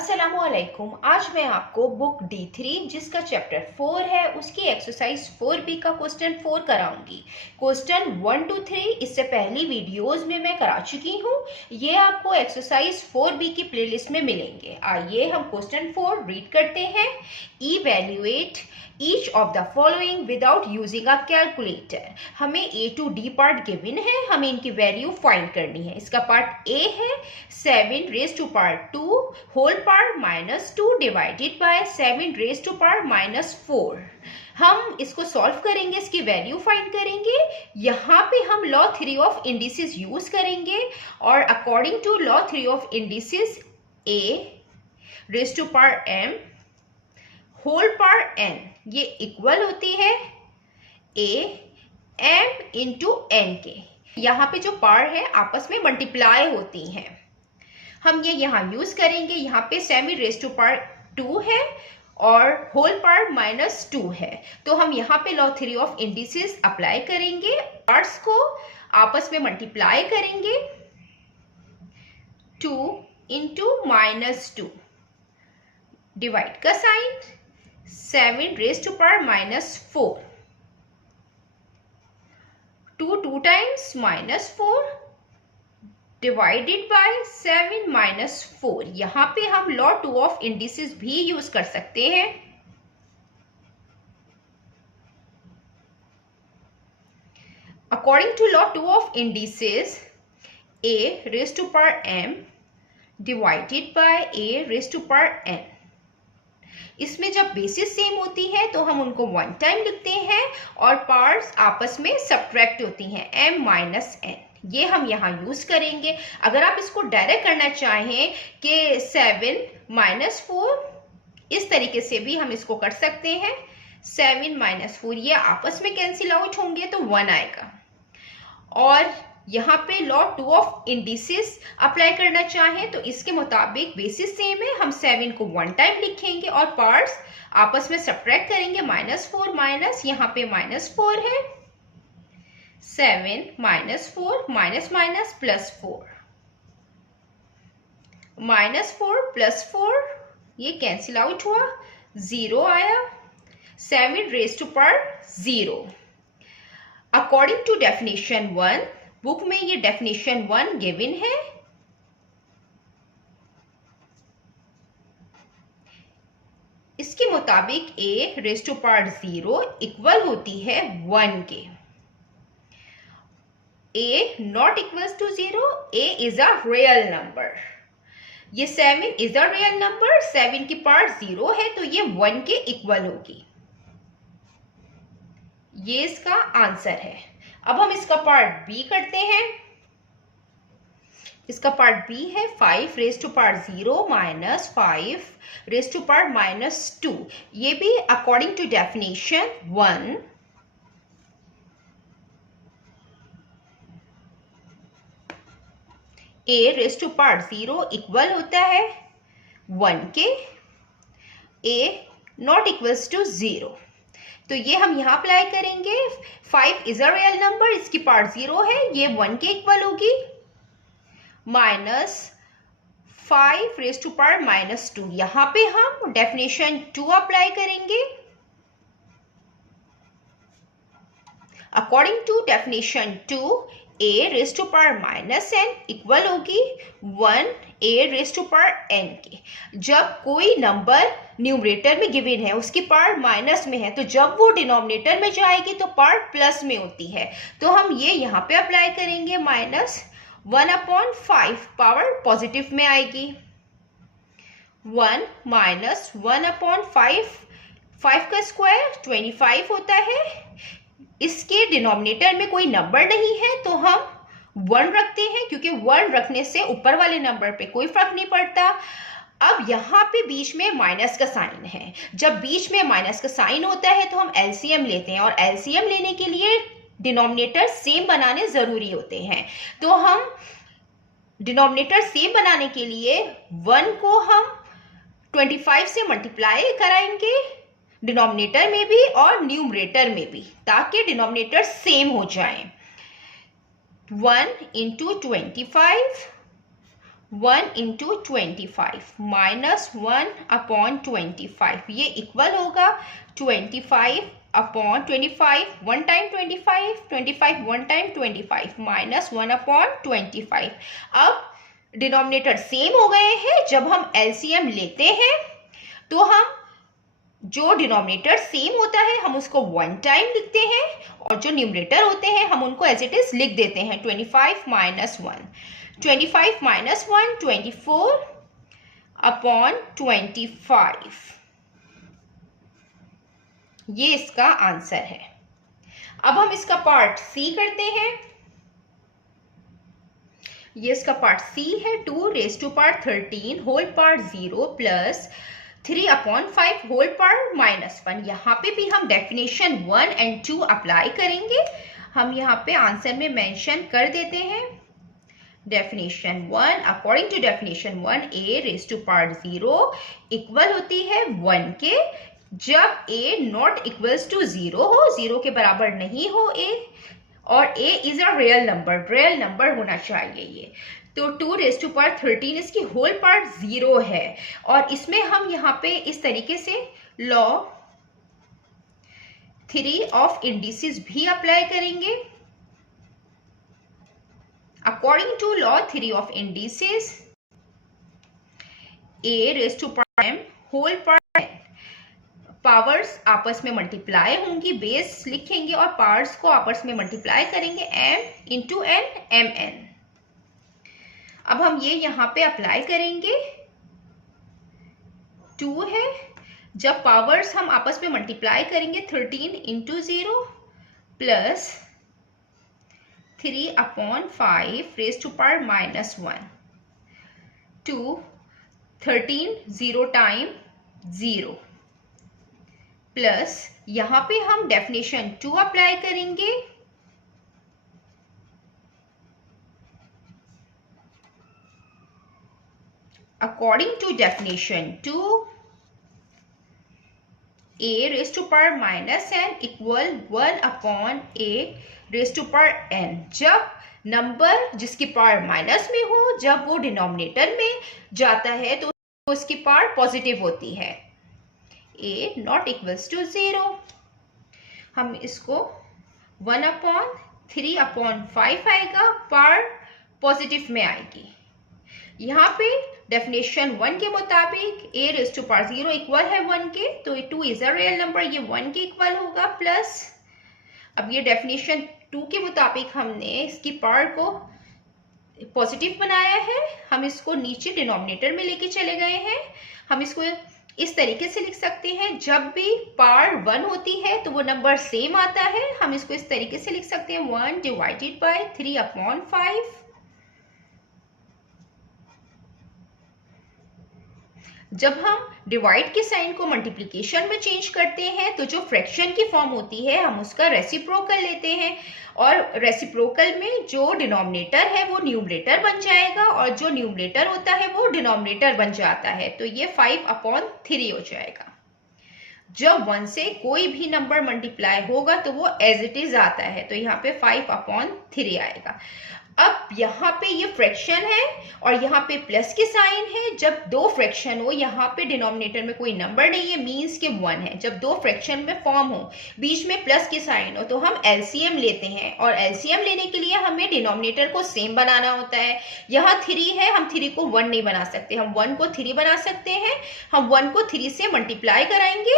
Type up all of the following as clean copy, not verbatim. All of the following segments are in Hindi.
अस्सलामुअलैकुम। आज मैं आपको बुक D3 जिसका चैप्टर 4 है उसकी एक्सरसाइज 4B का क्वेश्चन 4 कराऊंगी। क्वेश्चन 1 to 3 इससे पहली वीडियोस में मैं करा चुकी हूँ। ये आपको एक्सरसाइज 4B की प्लेलिस्ट में मिलेंगे। आइए हम क्वेश्चन 4 रीड करते हैं। Evaluate each of the following without using a calculator. हमें A to D part given है, हमें इनकी वैल्यू फाइंड करनी है। इसका पार्ट A है 7 raise to power 2 whole power -2 divided by 7 raise to power -4। हम इसको सॉल्व करेंगे, इसकी वैल्यू फाइंड करेंगे। यहाँ पे हम लॉ 3 ऑफ इंडिसेस यूज करेंगे और according to law 3 of indices A raise to power m whole power n ये इक्वल होती है a m इंटू n के। यहाँ पे जो पावर है आपस में मल्टीप्लाई होती हैं। हम ये यहाँ यूज करेंगे। यहाँ पे 7 रेज टू पावर 2 है और होल पावर -2 है, तो हम यहाँ पे लॉ 3 ऑफ इंडिसेस अप्लाई करेंगे। पार्ट्स को आपस में मल्टीप्लाई करेंगे। 2 इंटू -2 डिवाइड का sign 7 raise to power -4 2 times -4 divided by 7 -4। यहां पे हम लॉ 2 ऑफ इंडिसेस भी यूज कर सकते हैं। According to law 2 of indices a raise to power m divided by a raise to power n। इसमें जब बेसिस सेम होती है तो हम उनको 1 टाइम लिखते हैं और पार्ट्स आपस में सब्ट्रैक्ट होती हैं m माइनस n। ये हम यहाँ यूज करेंगे। अगर आप इसको डायरेक्ट करना चाहें कि 7 -4 इस तरीके से भी हम इसको कर सकते हैं। 7 -4 ये आपस में कैंसिल आउट होंगे तो 1 आएगा। और यहाँ पे लॉ 2 ऑफ इंडिसेस अप्लाई करना चाहें तो इसके मुताबिक बेसिस सेम है, हम 7 को 1 टाइम लिखेंगे और पार्ट्स आपस में सब्ट्रैक्ट करेंगे। -4 माइनस यहाँ पे -4 है, 7 -4 माइनस माइनस +4 -4 +4 ये कैंसिल आउट हुआ, 0 आया। 7 raise to power 0। According to definition 1 book में ये डेफिनेशन 1 गिवन है। इसके मुताबिक a raise to power 0 equal होती है 1 के। a not equals to 0, a is a real number. ये 7 इज अ रियल नंबर, 7 की पावर 0 है तो ये 1 के इक्वल होगी। ये इसका आंसर है। अब हम इसका पार्ट बी करते हैं। इसका पार्ट बी है 5 raise to power 0 minus 5 raise to power -2। ये भी according to definition 1 a raise to power 0 equal होता है 1 के। a नॉट इक्वल्स टू 0 तो ये हम यहाँ अप्लाई करेंगे। 5 इज अ रियल नंबर, इसकी पावर 0 है, ये 1 के इक्वल होगी। -5 रेज टू पावर -2 यहाँ पे हम डेफिनेशन 2 अप्लाई करेंगे। According to definition 2 a raise to power -n equal होगी 1 a raise to power n के। जब कोई नंबर न्यूमरेटर में गिवन है उसकी पावर माइनस में है तो जब वो डिनोमिनेटर में जाएगी तो पावर प्लस में होती है, तो हम ये यहाँ पे अप्लाई करेंगे। -1/5 पावर पॉजिटिव में आएगी। 1 - 1/5 5 का स्क्वायर 25 होता है। इसके डिनोमिनेटर में कोई नंबर नहीं है तो हम 1 रखते हैं, क्योंकि 1 रखने से ऊपर वाले नंबर पे कोई फर्क नहीं पड़ता। अब यहाँ पे बीच में माइनस का साइन है। जब बीच में माइनस का साइन होता है तो हम एलसीएम लेते हैं और एलसीएम लेने के लिए डिनोमिनेटर सेम बनाने जरूरी होते हैं। तो हम डिनोमिनेटर सेम बनाने के लिए 1 को हम 25 से मल्टीप्लाई कराएंगे, डिनोमिनेटर में भी और न्यूमरेटर में भी, ताकि डिनोमिनेटर सेम हो जाए। 1 × 25 1 इंटू 25 माइनस 1/25, ये इक्वल होगा 25/25, 1 टाइम 25, 25 1 टाइम 25 माइनस 1/25। अब डिनोमिनेटर सेम हो गए हैं। जब हम एलसीएम लेते हैं तो हम जो डिनोमिनेटर सेम होता है हम उसको 1 टाइम लिखते हैं, और जो न्यूमरेटर होते हैं हम उनको एज इट इज लिख देते हैं 25 माइनस 1। 25 माइनस 1 24/25, ये इसका आंसर है। अब हम इसका पार्ट सी करते हैं। ये इसका पार्ट सी है, 2⁻13 whole power 0 plus 3/5 whole power -1। यहाँ पे भी हम डेफिनेशन 1 एंड 2 अप्लाई करेंगे। हम यहाँ पे आंसर में मेंशन कर देते हैं definition 1। According to definition 1, a⁻0 equal होती है 1 के जब a नॉट इक्वल्स टू 0 हो, 0 के बराबर नहीं हो a, और a is a real number होना चाहिए ये। तो 2⁻13 इसकी होल पार्ट 0 है, और इसमें हम यहाँ पे इस तरीके से लॉ 3 ऑफ इंडिसेस भी अप्लाई करेंगे। According to law 3 of indices, a⁻m whole part, powers आपस में मल्टीप्लाई होंगी, बेस लिखेंगे और पावर्स को आपस में मल्टीप्लाई करेंगे, m इंटू n mn। अब हम ये यहाँ पे अप्लाई करेंगे, 2 है, जब पावर्स हम आपस में मल्टीप्लाई करेंगे 13 into 0 plus 3/5 raise to power -1 to 13 0 time 0 plus यहाँ पे हम डेफिनेशन 2 अप्लाई करेंगे। According to definition 2, a⁻n equal 1/a⁻n। जब नंबर जिसकी पावर माइनस में हो, जब वो डिनोमिनेटर में जाता है तो उसकी पावर पॉजिटिव होती है, a नॉट इक्वल्स टू 0। हम इसको 1/3/5 आएगा, पावर पॉजिटिव में आएगी। यहाँ पे डेफिनेशन 1 के मुताबिक a⁻0 इक्वल है 1 के, तो 2 इज अ रियल नंबर, ये 1 के इक्वल होगा। प्लस अब ये डेफिनेशन 2 के मुताबिक हमने इसकी पावर को पॉजिटिव बनाया है, हम इसको नीचे डिनोमिनेटर में लेके चले गए हैं। हम इसको इस तरीके से लिख सकते हैं, जब भी पावर 1 होती है तो वो नंबर सेम आता है। हम इसको इस तरीके से लिख सकते हैं 1 डिवाइडेड बाय 3/5। जब हम डिवाइड के साइन को मल्टीप्लिकेशन में चेंज करते हैं तो जो फ्रैक्शन की फॉर्म होती है हम उसका रेसिप्रोकल लेते हैं, और रेसिप्रोकल में जो डिनोमिनेटर है वो न्यूमरेटर बन जाएगा और जो न्यूमरेटर होता है वो डिनोमिनेटर बन जाता है, तो ये 5/3 हो जाएगा। जब 1 से कोई भी नंबर मल्टीप्लाई होगा तो वो एज इट इज आता है, तो यहाँ पे 5/3 आएगा। अब यहाँ पे ये फ्रैक्शन है और यहाँ पे प्लस के साइन है। जब दो फ्रैक्शन हो, यहाँ पे डिनोमिनेटर में कोई नंबर नहीं है, मीन्स के 1 है। जब दो फ्रैक्शन में फॉर्म हो, बीच में प्लस के साइन हो, तो हम एलसीएम लेते हैं, और एलसीएम लेने के लिए हमें डिनोमिनेटर को सेम बनाना होता है। यहाँ 3 है, हम 3 को 1 नहीं बना सकते, हम 1 को 3 बना सकते हैं। हम 1 को 3 से मल्टीप्लाई कराएंगे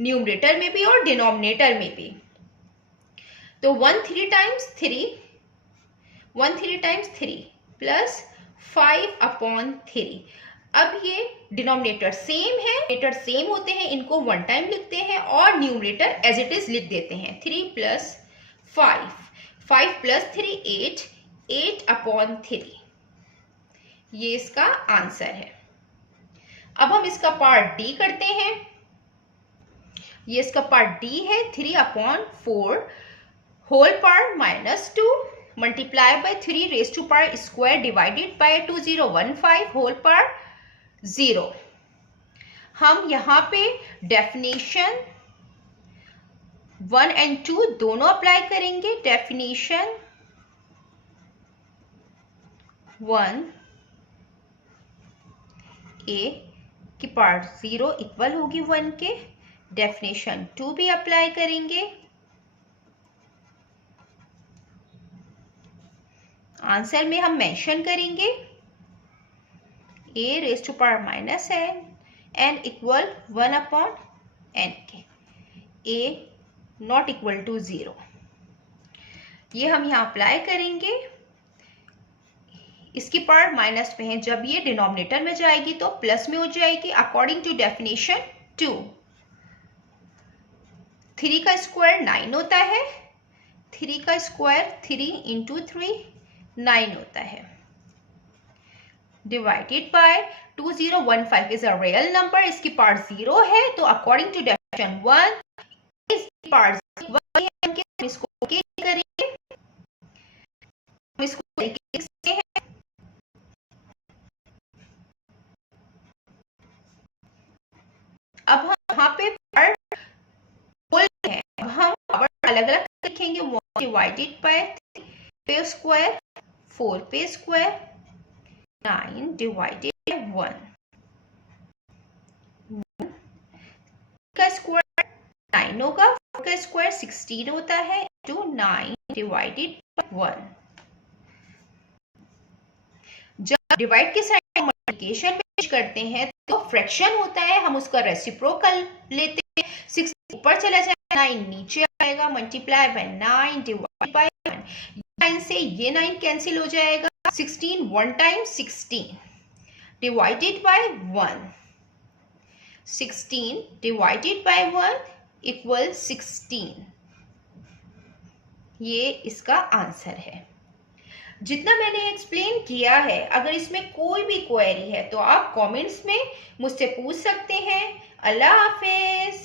न्यूमरेटर में भी और डिनोमिनेटर में भी, तो 1 3 टाइम्स 3 प्लस 5/3। अब ये डिनोमिनेटर सेम है, डिनोमिनेटर सेम होते हैं, इनको 1 टाइम लिखते हैं और न्यूमरेटर एज इट इज लिख देते हैं। 3 + 5, 5 + 3 8, 8/3, ये इसका आंसर है। अब हम इसका पार्ट डी करते हैं। ये इसका पार्ट डी है, 3/4 whole power -2 multiply by 3 raise to power square divided by 2015 whole power 0। हम यहाँ पे डेफिनेशन 1 एंड 2 दोनों अप्लाई करेंगे। डेफिनेशन 1 a की पार्ट 0 इक्वल होगी 1 के। डेफिनेशन 2 भी अप्लाई करेंगे। आंसर में हम मेंशन करेंगे a raise to power minus n equal 1 upon n के। a नॉट इक्वल टू 0, ये हम यहाँ अप्लाई करेंगे। इसकी पार्ट माइनस में है, जब ये डिनोमिनेटर में जाएगी तो प्लस में हो जाएगी अकॉर्डिंग टू डेफिनेशन 2। 3 का स्क्वायर 9 होता है। 3 का स्क्वायर 3 इंटू 3 9 होता है। Divided by 2015 is a real number. इसकी पार्ट 0 है, तो अकॉर्डिंग टू डेफिनेशन 1 इसकी पार्ट 1 है, इसको करेंगे, इसको हैं। अब हम यहाँ पे पार्ट बोलते हैं, अब हम अलग अलग लिखेंगे। 1 डिवाइडेड बाय 3 पे स्क्वायर 4 पे स्क्वायर 9 डिवाइडेड बाय 1 का स्क्वायर 9 होगा। 4 का स्क्वायर 16 होता है टू 9 डिवाइडेड बाय 1। जब डिवाइड के साइड मल्टीप्लिकेशन में करते हैं तो फ्रैक्शन होता है, हम उसका रेसिप्रोकल लेते हैं। 6 ऊपर चला जाएगा, 9 नीचे आएगा, मल्टीप्लाई बाय 9 डिवाइड बाय 1। 9 से ये 9 कैंसिल हो जाएगा। 16 1 time 16 divided by 1। 16 divided by 1 equal 16। ये इसका आंसर है। जितना मैंने एक्सप्लेन किया है, अगर इसमें कोई भी क्वेरी है तो आप कमेंट्स में मुझसे पूछ सकते हैं। अल्लाह हाफिज।